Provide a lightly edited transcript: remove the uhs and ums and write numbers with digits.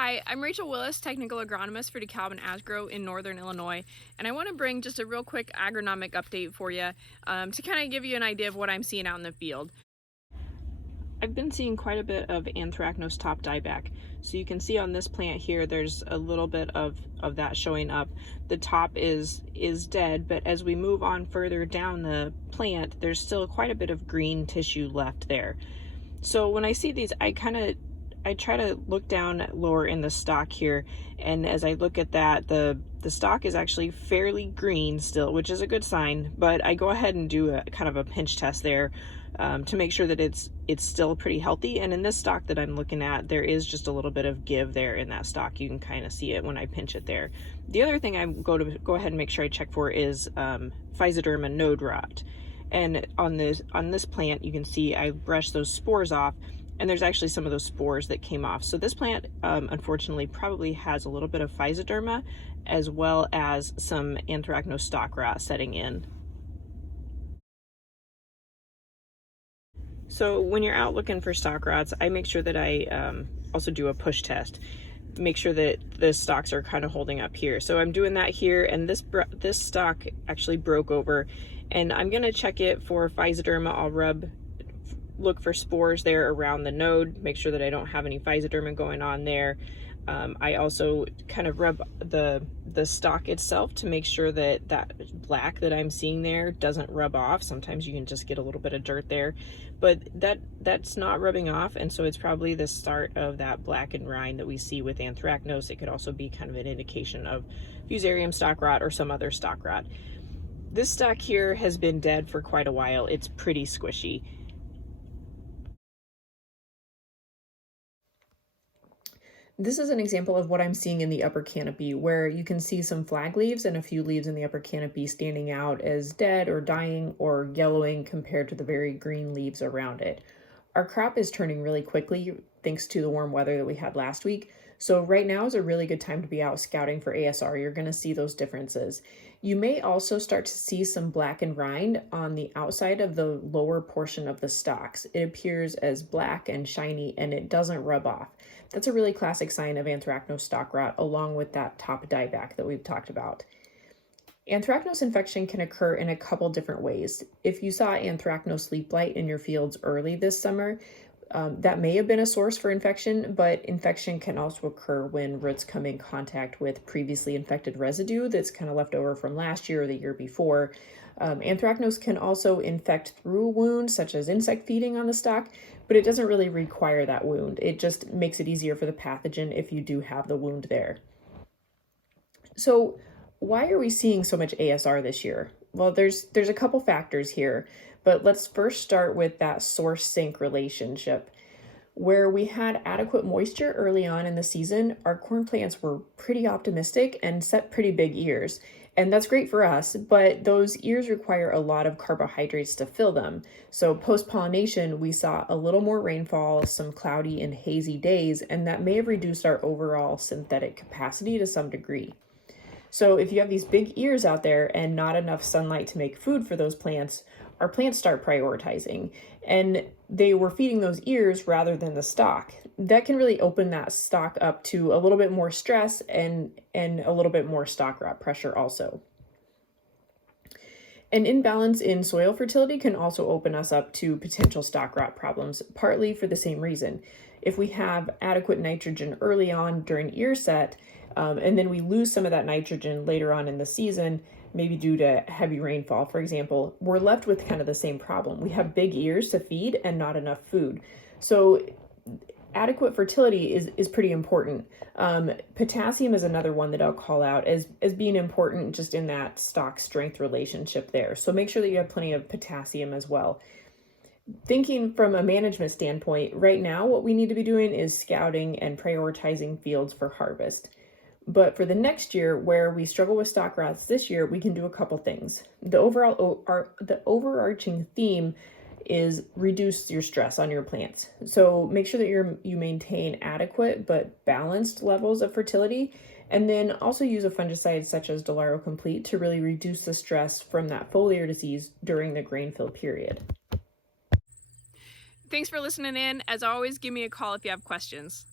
Hi, I'm Rachel Willis, Technical Agronomist for DeKalb and Asgrow in Northern Illinois, and I want to bring just a real quick agronomic update for you to kind of give you an idea of what I'm seeing out in the field. I've been seeing quite a bit of anthracnose top dieback. So you can see on this plant here, there's a little bit of that showing up. The top is dead, but as we move on further down the plant, there's still quite a bit of green tissue left there. So when I see these, I try to look down lower in the stalk here, and as I look at that, the stalk is actually fairly green still, which is a good sign, but I go ahead and do a kind of a pinch test there to make sure that it's still pretty healthy. And in this stalk that I'm looking at, there is just a little bit of give there in that stalk. You can kind of see it when I pinch it there. The other thing I'm going to go ahead and make sure I check for is Physoderma node rot. And on this plant, you can see I brushed those spores off, and there's actually some of those spores that came off. So this plant, unfortunately, probably has a little bit of Physoderma as well as some anthracnose stalk rot setting in. So when you're out looking for stalk rots, I make sure that I also do a push test. Make sure that the stalks are kind of holding up here. So I'm doing that here, and this stalk actually broke over, and I'm gonna check it for Physoderma. I'll look for spores there around the node, make sure that I don't have any Physoderma going on there. I also kind of rub the stalk itself to make sure that black that I'm seeing there doesn't rub off. Sometimes you can just get a little bit of dirt there, but that's not rubbing off, and so it's probably the start of that blackened rind that we see with anthracnose. It could also be kind of an indication of Fusarium stalk rot or some other stalk rot. This stalk here has been dead for quite a while. It's pretty squishy. This is an example of what I'm seeing in the upper canopy, where you can see some flag leaves and a few leaves in the upper canopy standing out as dead or dying or yellowing compared to the very green leaves around it. Our crop is turning really quickly thanks to the warm weather that we had last week. So right now is a really good time to be out scouting for ASR. You're going to see those differences. You may also start to see some blackened rind on the outside of the lower portion of the stalks. It appears as black and shiny, and it doesn't rub off. That's a really classic sign of anthracnose stalk rot, along with that top dieback that we've talked about. Anthracnose infection can occur in a couple different ways. If you saw anthracnose leaf blight in your fields early this summer, that may have been a source for infection, but infection can also occur when roots come in contact with previously infected residue that's kind of left over from last year or the year before. Anthracnose can also infect through a wound, such as insect feeding on the stalk, but it doesn't really require that wound. It just makes it easier for the pathogen if you do have the wound there. So why are we seeing so much ASR this year? Well, there's a couple factors here, but let's first start with that source-sink relationship. Where we had adequate moisture early on in the season, our corn plants were pretty optimistic and set pretty big ears. And that's great for us, but those ears require a lot of carbohydrates to fill them. So post-pollination, we saw a little more rainfall, some cloudy and hazy days, and that may have reduced our overall synthetic capacity to some degree. So if you have these big ears out there and not enough sunlight to make food for those plants, our plants start prioritizing, and they were feeding those ears rather than the stalk. That can really open that stalk up to a little bit more stress and a little bit more stalk rot pressure also. An imbalance in soil fertility can also open us up to potential stalk rot problems, partly for the same reason. If we have adequate nitrogen early on during ear set, and then we lose some of that nitrogen later on in the season, maybe due to heavy rainfall, for example, we're left with kind of the same problem. We have big ears to feed and not enough food. So adequate fertility is pretty important. Potassium is another one that I'll call out as being important just in that stalk strength relationship there. So make sure that you have plenty of potassium as well. Thinking from a management standpoint, right now what we need to be doing is scouting and prioritizing fields for harvest. But for the next year, where we struggle with stalk rots this year, we can do a couple things. The overarching theme is reduce your stress on your plants. So make sure that you maintain adequate but balanced levels of fertility, and then also use a fungicide such as Delaro Complete to really reduce the stress from that foliar disease during the grain fill period. Thanks for listening in. As always, give me a call if you have questions.